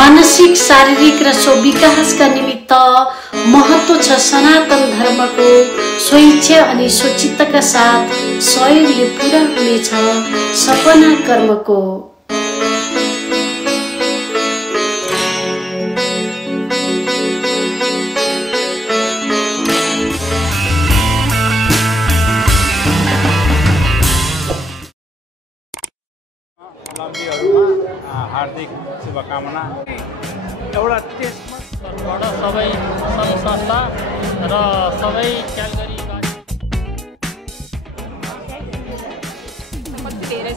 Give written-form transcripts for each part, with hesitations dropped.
मानसिक शारीरिक र विकासका निमित्त महत्त्व छ सनातन धर्मको स्वेच्छा अनि स्वचित्तका साथ सहयोगले पूरा हुनेछ सपना कर्मको। हार्दिक शुभकामना। एउटा टेस्टबाट सबै सङ्घ संस्था र सबै क्यालगरी धेरै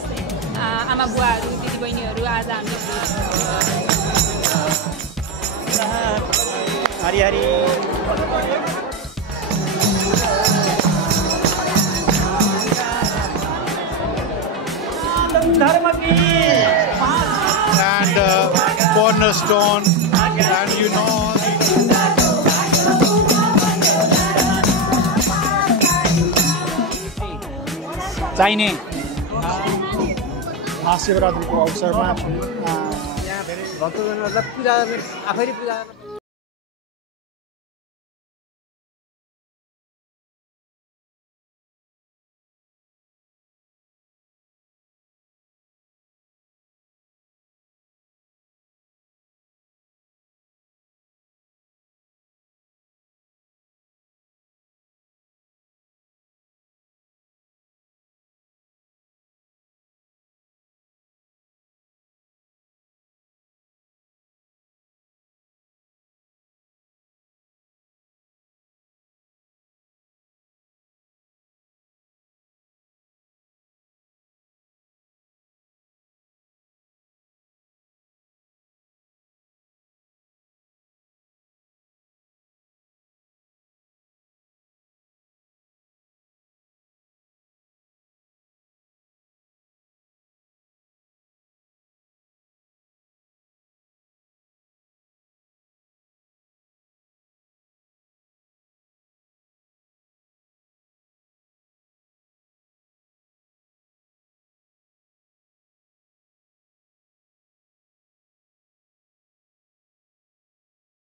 आमा बुवाहरू दिदीबहिनीहरू आज हामी हरिहरि धर्म की and cornerstone, and you know चाहिने महाशिवरात्रिको अवसरमा यहाँ धेरै भक्तजनहरूलाई पूजा गर्ने आफैले पूजा गर्न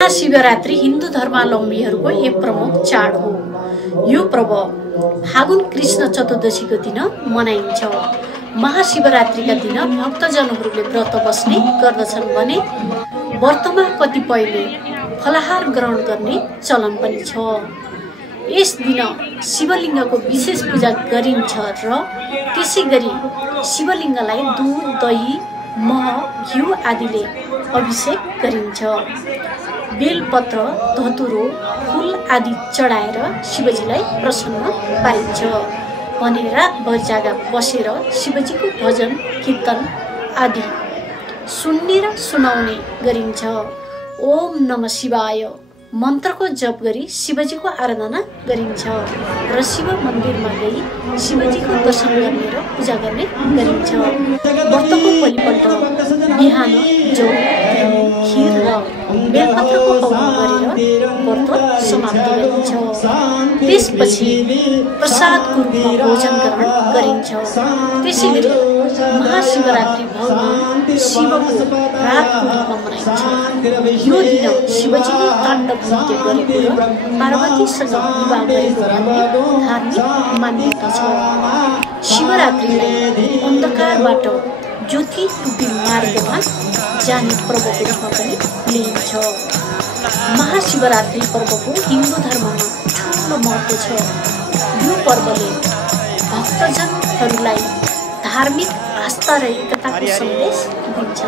महाशिवरात्रि हिन्दू धर्मावलम्बीहरूको एक प्रमुख चाड हो। यो पर्व फागुन कृष्ण चतुर्दशीको दिन मनाइन्छ। महाशिवरात्रिका दिन भक्तजनहरूले व्रत बस्ने गर्दछन् भने व्रतमा कतिपयले फलाहार ग्रहण गर्ने चलन पनि छ। यस दिन शिवलिङ्गको विशेष पूजा गरिन्छ र त्यसैगरी शिवलिङ्गलाई दूध, दही, मह, घिउ आदिले अभिषेक गरिन्छ। बेलपत्र, धतुरो, फूल आदि चढाएर शिवजीलाई प्रसन्न पारिन्छ भने रातभर जागा बसेर शिवजीको भजन कीर्तन आदि सुन्ने र सुनाउने गरिन्छ। ओम नमः शिवाय मन्त्रको जप गरी शिवजीको आराधना गरिन्छ र शिव मन्दिरमा गई शिवजीको दर्शन गर्ने र पूजा गर्ने गरिन्छ। व्रतको भोलिपल्ट बिहान जौ, खीर र बेलपत्रको हवन गरेर व्रत समाप्त गरिन्छ। त्यसपछि प्रसादको रूपमा भोजन ग्रहण गरिन्छ। त्यसैगरी महाशिवरात्रि भगवान शिवको रातको रूपमा मनाइन्छ। यो दिन शिवजीले ताण्डव नृत्य गरेको र पार्वतीसँग विवाह गरेको भन्ने धार्मिक मान्यता छ। शिवरात्रिलाई अन्धकारबाट ज्योति रूपी मार्गमा जाने पर्वको रूपमा पनि लिइन्छ। महाशिवरात्रि पर्वको हिन्दू धर्ममा ठुलो महत्त्व छ। यो पर्वले भक्तजनहरूलाई धार्मिक आस्था र एकताको सन्देश दिन्छ।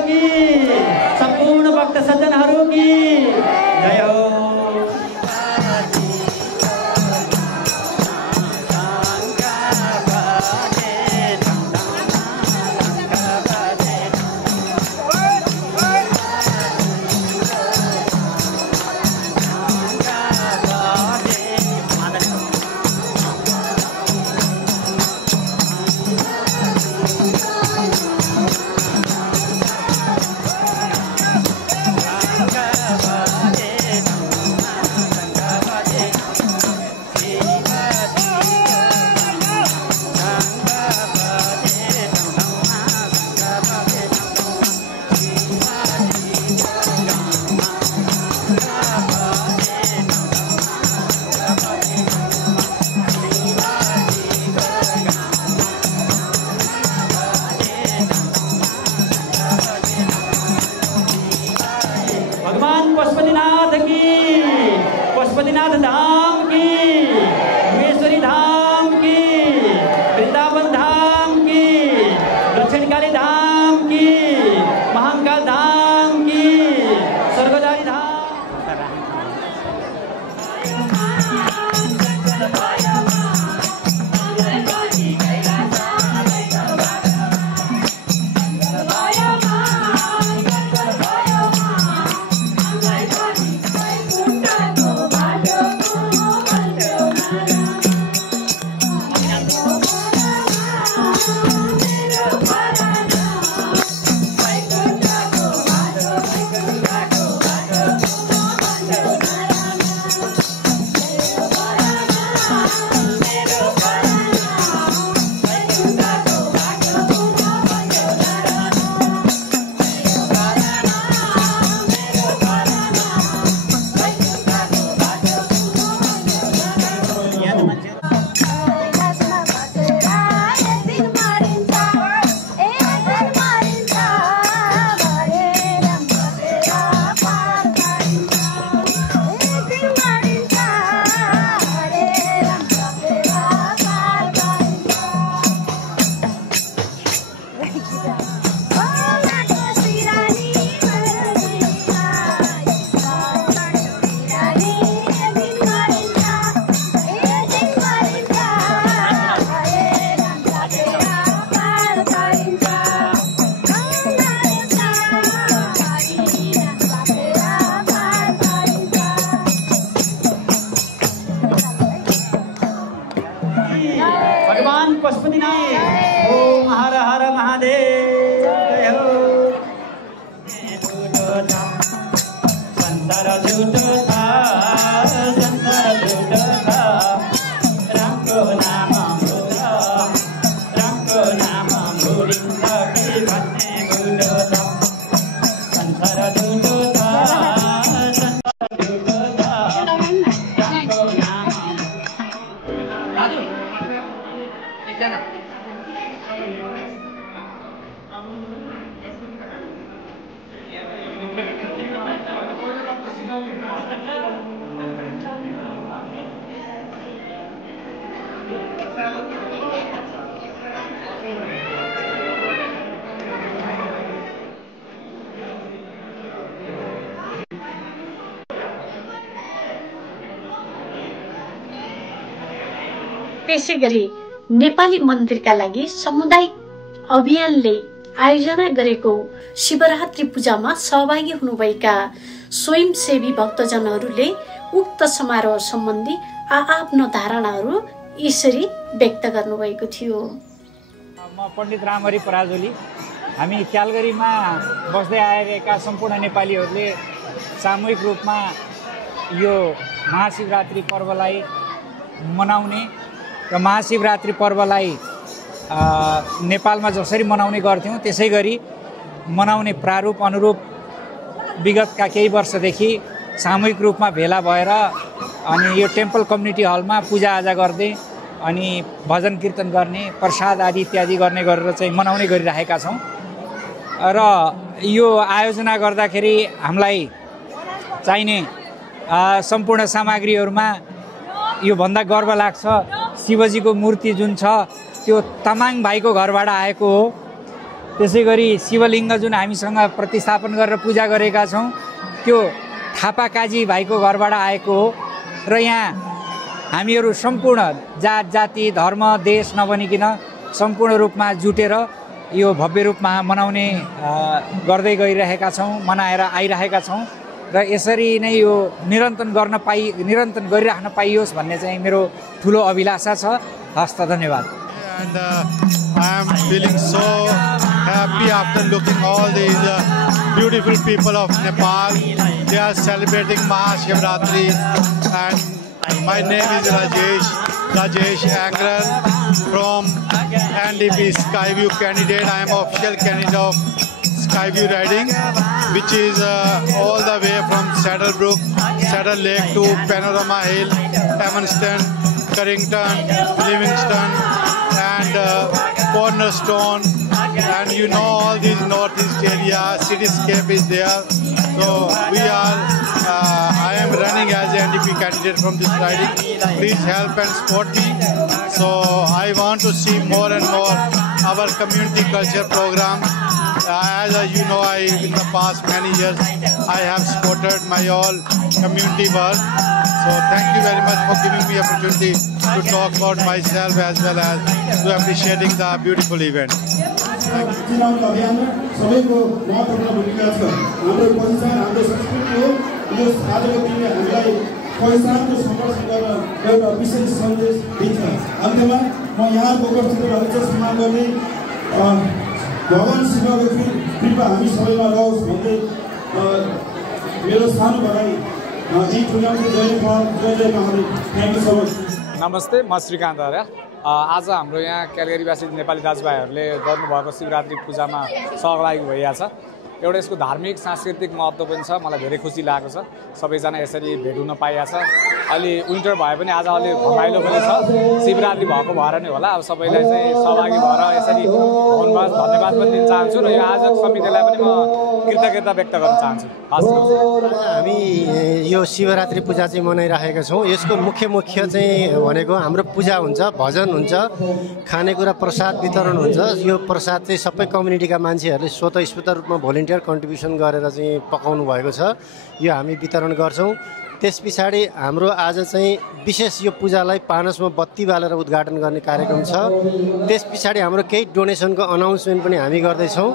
की सम्पूर्ण भक्त सज्जनहरू की जय हो। पशुपतिनाथ धाम की, महेश्वरी धाम की, वृंदावन धाम की, दक्षिणकाली धाम की, महाकाल धाम की, स्वर्गदारी धाम। त्यसैगरी नेपाली मन्दिरका लागि सामुदायिक अभियानले आयोजना गरेको शिवरात्रि पूजामा सहभागी हुनुभएका स्वयंसेवी भक्तजनहरूले उक्त समारोह सम्बन्धी आआफ्नो धारणाहरू यसरी व्यक्त गर्नुभएको थियो। म पण्डित रामहरि पराजुली, हामी क्यालगरीमा बस्दै आइरहेका सम्पूर्ण नेपालीहरूले सामूहिक रूपमा यो महाशिवरात्रि पर्वलाई मनाउने र महाशिवरात्रि पर्वलाई नेपालमा जसरी मनाउने गर्थ्यौँ त्यसै गरी मनाउने प्रारूप अनुरूप विगतका केही वर्षदेखि सामूहिक रूपमा भेला भएर अनि यो टेम्पल कम्युनिटी हलमा पूजाआजा गर्दै अनि भजन कीर्तन गर्ने, प्रसाद आदि इत्यादि गर्ने गरेर चाहिँ मनाउने गरिरहेका छौँ। र यो आयोजना गर्दाखेरि हामीलाई चाहिने सम्पूर्ण सामग्रीहरूमा यो भन्दा गर्व लाग्छ। शिवजीको मूर्ति जुन छ त्यो तामाङ भाइको घरबाट आएको हो त्यसै गरी शिवलिङ्ग जुन हामीसँग प्रतिस्थापन गरेर पूजा गरेका छौँ त्यो थापा काजी भाइको घरबाट आएको हो र यहाँ हामीहरू सम्पूर्ण जात जाति धर्म देश नबनिकन सम्पूर्ण रूपमा जुटेर यो भव्य रूपमा मनाउने गर्दै गइरहेका छौँ, मनाएर आइरहेका छौँ र यसरी नै यो निरन्तन गरिराख्न पाइयोस् भन्ने चाहिँ मेरो ठुलो अभिलाषा छ। हस्त धन्यवाद। And I am feeling so happy after looking all these beautiful people of Nepal. They are celebrating Mahashivratri, and my name is Rajesh Angran from NDP Skyview candidate. I am official candidate of Skyview riding, which is all the way from Saddlebrook, Saddle Lake to Panorama Hill, Evanston, Carrington, Livingston, and Cornerstone, and you know all these northeast area cityscape is there. So I am running as an NDP candidate from this riding. Please help and support me. So I want to see more and more our community culture program. As you know, in the past many years I have supported my all community work. So thank you very much for giving me opportunity to talk about myself as well as to appreciating the beautiful event. चुनाव अभियानमा सबैको महत्त्वपूर्ण भूमिका छ। हाम्रो पहिचान हाम्रो संस्कृति हो। यो आजको दिनले हामीलाई पहिचानको संरक्षण गर्न एउटा विशेष सन्देश दिन्छ। अन्त्यमा म यहाँको उपस्थिति रहेको सम्मान गर्ने भगवान शिवको कृपा हामी सबैमा रहोस् भन्दै मेरो सानो भनाइ यी चुनावको जय Mahadev. Thank you so much. नमस्ते, म श्रीकान्त आर्य। आज हाम्रो यहाँ क्यालगरीवासी नेपाली दाजुभाइहरूले गर्नुभएको शिवरात्रि पूजामा सहभागी भइरहेको छ। एउटा यसको धार्मिक सांस्कृतिक महत्त्व पनि छ। मलाई धेरै खुसी लागेको छ सबैजना यसरी भेट हुन पाइएको छ। अलि विन्टर भए पनि आज अलि घमाइलो पनि छ। शिवरात्रि भएको भएर नै होला। अब सबैलाई चाहिँ सहभागी भएर यसरी धन्यवाद पनि दिन चाहन्छु र यो आयोजक समितिलाई पनि म कृतज्ञता व्यक्त गर्न चाहन्छु। हामी यो शिवरात्रि पूजा चाहिँ मनाइरहेका छौँ। यसको मुख्य चाहिँ भनेको हाम्रो पूजा हुन्छ, भजन हुन्छ, खानेकुरा प्रसाद वितरण हुन्छ। यो प्रसाद चाहिँ सबै कम्युनिटीका मान्छेहरूले स्वतस्फूर्त रूपमा भोलिन्टियर कन्ट्रिब्युसन गरेर चाहिँ पकाउनु भएको छ। यो हामी वितरण गर्छौँ। त्यस पछाडि हाम्रो आज चाहिँ विशेष यो पूजालाई पानसमा बत्ती बालेर उद्घाटन गर्ने कार्यक्रम छ। त्यस पछाडि हाम्रो केही डोनेसनको अनाउन्समेन्ट पनि हामी गर्दैछौँ।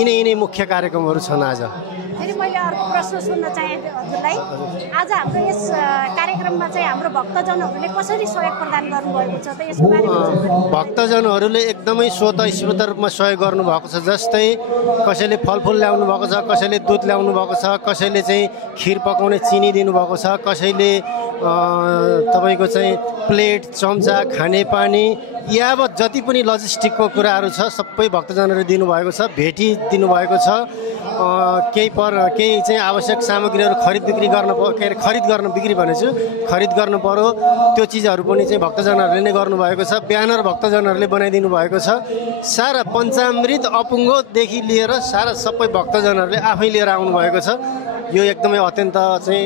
यिनै मुख्य कार्यक्रमहरू छन् आज। फेरि मैले अर्को प्रश्न सुन्न चाहे हजुरलाई। आज हाम्रो यस कार्यक्रममा चाहिँ हाम्रो भक्तजनहरूले कसरी सहयोग प्रदान गर्नुभएको छ त यसको बारेमा? भक्तजनहरूले एकदमै स्वतस्फूर्त रूपमा सहयोग गर्नुभएको छ। जस्तै कसैले फलफुल ल्याउनु भएको छ, कसैले दुध ल्याउनु भएको छ, कसैले चाहिँ खिर पकाउने चिनी दिनुभएको छ, कसैले तपाईँको चाहिँ प्लेट, चम्चा, खानेपानी यावत जति पनि लजिस्टिकको कुराहरू छ सबै भक्तजनहरूले दिनुभएको छ। भेटी दिनुभएको छ। केही चाहिँ आवश्यक सामग्रीहरू खरिद गर्न पर्यो त्यो चिजहरू पनि चाहिँ भक्तजनहरूले नै गर्नुभएको छ। ब्यानर भक्तजनहरूले बनाइदिनु भएको छ। सारा पञ्चामृत अपुङ्गोदेखि लिएर सारा सबै भक्तजनहरूले आफै लिएर आउनुभएको छ। यो एकदमै अत्यन्त चाहिँ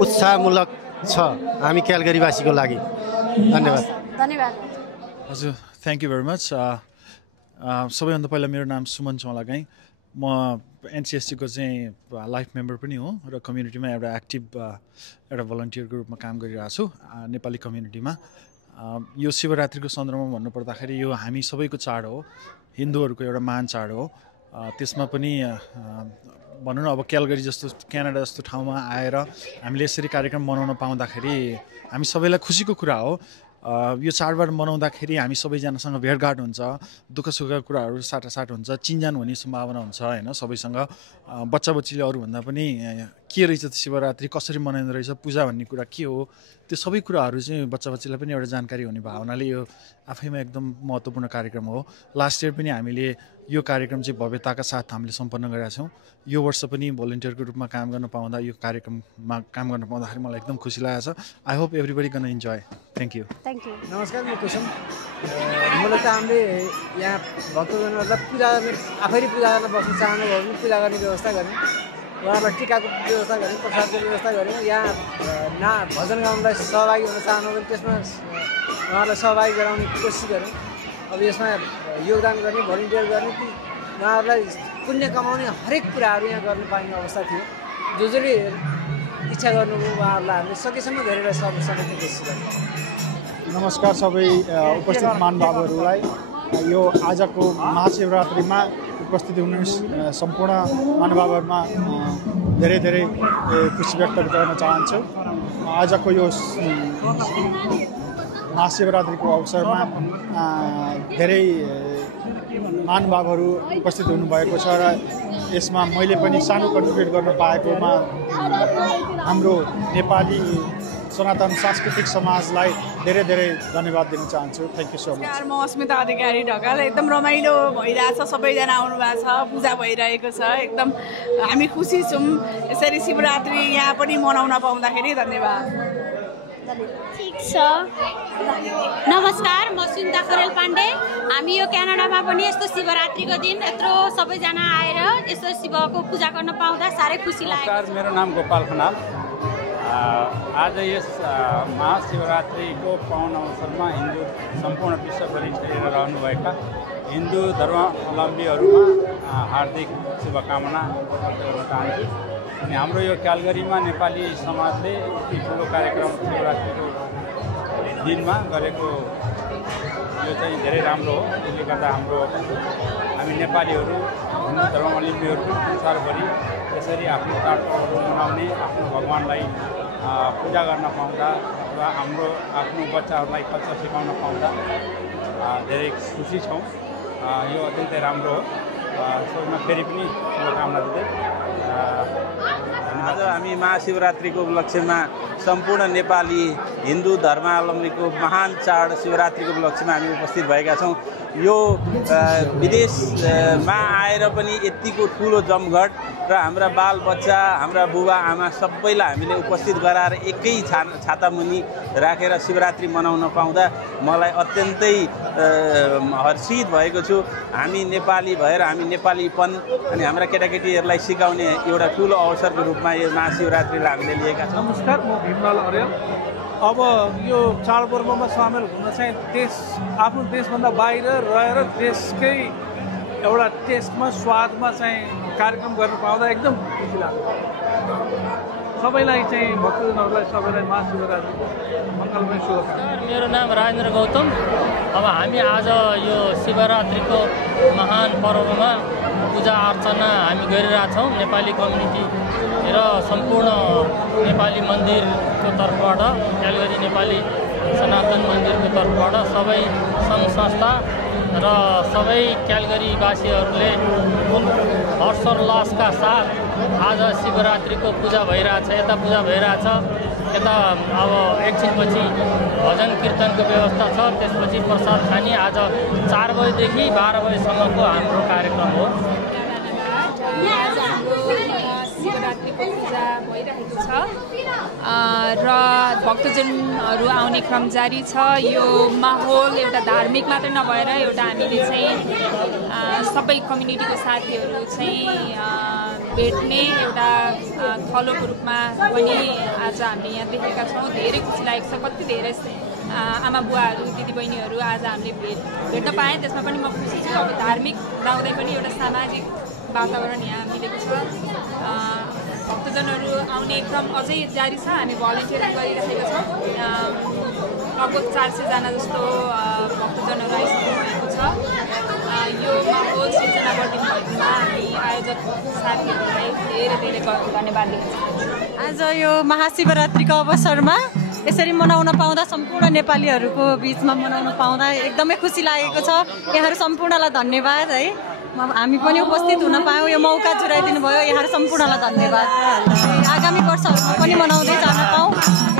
उत्साहमूलक छ हामी क्यालगरीवासीको लागि। धन्यवाद। हजुर, थ्याङ्क यू भेरी मच। सबैभन्दा पहिला मेरो नाम सुमन चौलागाई। म एनसिएससीको चाहिँ लाइफ मेम्बर पनि हो र कम्युनिटीमा एउटा एक्टिभ एउटा भलन्टियरको रूपमा काम गरिरहेको छु नेपाली कम्युनिटीमा। यो शिवरात्रिको सन्दर्भमा भन्नुपर्दाखेरि यो हामी सबैको चाड हो, हिन्दूहरूको एउटा महान चाड हो। त्यसमा पनि भनौँ न अब क्यालगरी जस्तो क्यानाडा जस्तो ठाउँमा आएर हामीले यसरी कार्यक्रम मनाउन पाउँदाखेरि हामी सबैलाई खुसीको कुरा हो। यो चाडबाड मनाउँदाखेरि हामी सबैजनासँग भेटघाट हुन्छ, दुःख सुखका कुराहरू साटासाट हुन्छ, चिनजान हुने सम्भावना हुन्छ होइन। सबैसँग बच्चा बच्चीले अरूभन्दा पनि के रहेछ त शिवरात्रि, कसरी मनाइँदो रहेछ, पूजा भन्ने कुरा के हो, त्यो सबै कुराहरू चाहिँ बच्चा बच्चीलाई पनि एउटा जानकारी हुने भावनाले यो आफैमा एकदम महत्त्वपूर्ण कार्यक्रम हो। लास्ट इयर पनि हामीले यो कार्यक्रम चाहिँ भव्यताका साथ हामीले सम्पन्न गरेका छौँ। यो वर्ष पनि भोलिन्टियरको रूपमा काम गर्न पाउँदा, यो कार्यक्रममा काम गर्न पाउँदाखेरि मलाई एकदम खुसी लागेको छ। I hope everybody gun enjoy. Thank you. नमस्कार, म कुसुम। मूलत हामीले यहाँ भक्तजनहरूलाई पूजा गर्ने, आफैले पूजा गर्न बस्नु चाहनुभयो भने पूजा गर्ने व्यवस्था गऱ्यौँ। उहाँहरूलाई टिकाको व्यवस्था गऱ्यौँ, प्रसादको व्यवस्था गऱ्यौँ। यहाँ भजन गाउनलाई सहभागी हुन चाहनु भने त्यसमा उहाँहरूलाई सहभागी गराउने कोसिस गऱ्यौँ। अब यसमा योगदान गर्ने, भलिन्टियर गर्ने उहाँहरूलाई पुण्य कमाउने हरेक कुराहरू यहाँ गर्न पाइने अवस्था थियो। जसले इच्छा गर्नुभयो उहाँहरूलाई हामीले सकेसम्म धेरै समेट्ने कोसिस गर्छौँ। नमस्कार सबै उपस्थित महानुभावहरूलाई। यो आजको महाशिवरात्रिमा उपस्थित हुने सम्पूर्ण महानुभावहरूमा धेरै धेरै खुसी व्यक्त गर्न चाहन्छु। आजको यो महाशिवरात्रिको अवसरमा धेरै महानुभावहरू उपस्थित हुनुभएको छ र यसमा मैले पनि सानो कन्ट्रिब्युट गर्न पाएकोमा हाम्रो नेपाली सनातन सांस्कृतिक समाजलाई धेरै धेरै धन्यवाद दिन चाहन्छु। Thank you so much. म अस्मिता अधिकारी ढकाल। एकदम रमाइलो भइरहेछ, सबैजना आउनु भएको छ, पूजा भइरहेको छ, एकदम हामी खुसी छौँ यसरी शिवरात्रि यहाँ पनि मनाउन पाउँदाखेरि। धन्यवाद। ठीक छ। नमस्कार, म सुनिता खरेल पाण्डे। हामी यो क्यानाडामा पनि यस्तो शिवरात्रिको दिन यत्रो सबैजना आएर यस्तो शिवको पूजा गर्न पाउँदा साह्रै खुसी लाग्यो। मेरो नाम गोपाल खनाल। आज यस महाशिवरात्रिको पावन अवसरमा हिन्दू सम्पूर्ण विश्वभरि छरिएर रहनुभएका हिन्दू धर्मावलम्बीहरूमा हार्दिक शुभकामना व्यक्त गर्न चाहन्छु। अनि हाम्रो यो क्यालगरीमा नेपाली समाजले यति ठुलो कार्यक्रम शिवरात्रिको दिनमा गरेको यो चाहिँ धेरै राम्रो हो। त्यसले गर्दा हामी नेपालीहरू हिन्दू धर्मावलम्बीहरू संसारभरि यसरी आफ्नो चाडपर्वहरू मनाउने, आफ्नो भगवान्लाई पूजा गर्न पाउँदा अथवा हाम्रो आफ्नो बच्चाहरूलाई कल्चर सिकाउन पाउँदा धेरै खुसी छौँ। यो अत्यन्तै राम्रो हो। सबैमा फेरि पनि शुभकामना दिँदै आज हामी महाशिवरात्रिको उपलक्ष्यमा सम्पूर्ण नेपाली हिन्दू धर्मावलम्बीको महान चाड शिवरात्रिको उपलक्ष्यमा हामी उपस्थित भएका छौँ। यो विदेशमा आएर पनि यतिको ठुलो जमघट र हाम्रा बालबच्चा, हाम्रा बुबा आमा सबैलाई हामीले उपस्थित गराएर एकै छातामुनि राखेर शिवरात्रि मनाउन पाउँदा मलाई अत्यन्तै हर्षित भएको छु। हामी नेपाली भएर हामी नेपालीपन अनि हाम्रा केटाकेटीहरूलाई सिकाउने एउटा ठुलो अवसरको रूपमा यो महाशिवरात्रिलाई हामीले लिएका छौँ। नमस्कार, म भीमलाल अर्याल। अब यो चाडपर्वमा सामेल हुन चाहिँ आफ्नो देशभन्दा बाहिर रहेर देशकै एउटा टेस्टमा स्वादमा चाहिँ कार्यक्रम गर्न पाउँदा एकदम खुसी लाग्छ। सबैलाई चाहिँ भक्तजनहरूलाई सबैलाई महाशिवरात्रिको मङ्गलमय शुभकामना। मेरो नाम राजेन्द्र गौतम। अब हामी आज यो शिवरात्रिको महान पर्वमा पूजा अर्चना हामी गरिरहेछौँ। नेपाली कम्युनिटी र सम्पूर्ण नेपाली मन्दिरको तर्फबाट, क्यालगरी नेपाली सनातन मन्दिरको तर्फबाट सबै सङ्घ संस्था र सबै क्यालगरीवासीहरूले हर्षोल्लासका साथ आज शिवरात्रिको पूजा भइरहेछ। यता पूजा भइरहेछ, यता अब एकछिनपछि भजन कीर्तनको व्यवस्था छ, त्यसपछि प्रसाद खाने आज 4 बजेदेखि 12 बजेसम्मको हाम्रो कार्यक्रम हो। आज हाम्रो शिवरात्रिको पूजा भइरहेको छ र भक्तजनहरू आउने क्रम जारी छ। यो माहौल एउटा धार्मिक मात्र नभएर एउटा हामीले चाहिँ सबै कम्युनिटीको साथीहरू चाहिँ भेट्ने एउटा थलोको रूपमा पनि आज हामीले यहाँ देखेका छौँ। धेरै खुसी लागेको छ। कति धेरै आमा बुवाहरू, दिदीबहिनीहरू आज हामीले भेट्न पाएँ, त्यसमा पनि म खुसी छु। अब धार्मिक नहुँदै पनि एउटा सामाजिक वातावरण यहाँ मिलेको छ। भक्तजनहरू आउने क्रम अझै जारी छ। हामी भलन्टियर गरिरहेका छौँ। लगभग 400जना जस्तो भक्तजनहरू आइसक्नु भएको छ। यो माहौल सिर्जना गरिदिनु भएकोमा हामी आयोजक साथीहरूलाई धेरै धेरै धन्यवाद दिन चाहन्छु। आज यो महाशिवरात्रिको अवसरमा यसरी मनाउन पाउँदा, सम्पूर्ण नेपालीहरूको बिचमा मनाउन पाउँदा एकदमै खुसी लागेको छ। यहाँहरू सम्पूर्णलाई धन्यवाद है। हामी पनि उपस्थित हुन पायौँ, यो मौका जुराइदिनु भयो। यहाँहरू सम्पूर्णलाई धन्यवाद। आगामी वर्षहरूमा पनि मनाउँदै जान पाऊँ,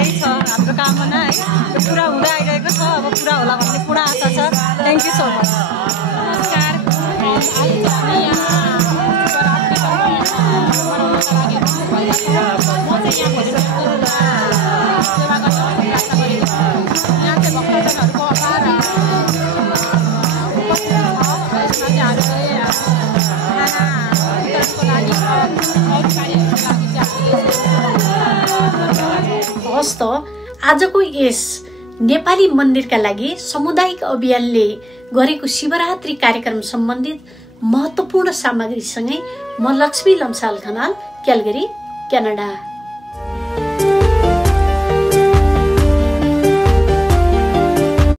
यही छ हाम्रो कामना है। यो पुरा हुँदै आइरहेको छ, अब पुरा होला भन्ने पूर्ण आशा छ। Thank you so much. नमस्कार, हस् त आजको यस नेपाली मन्दिरका लागि सामुदायिक अभियानले गरेको शिवरात्रि कार्यक्रम सम्बन्धित महत्त्वपूर्ण सामग्रीसँगै म लक्ष्मी लम्साल खनाल, क्यालगरी, क्यानाडा।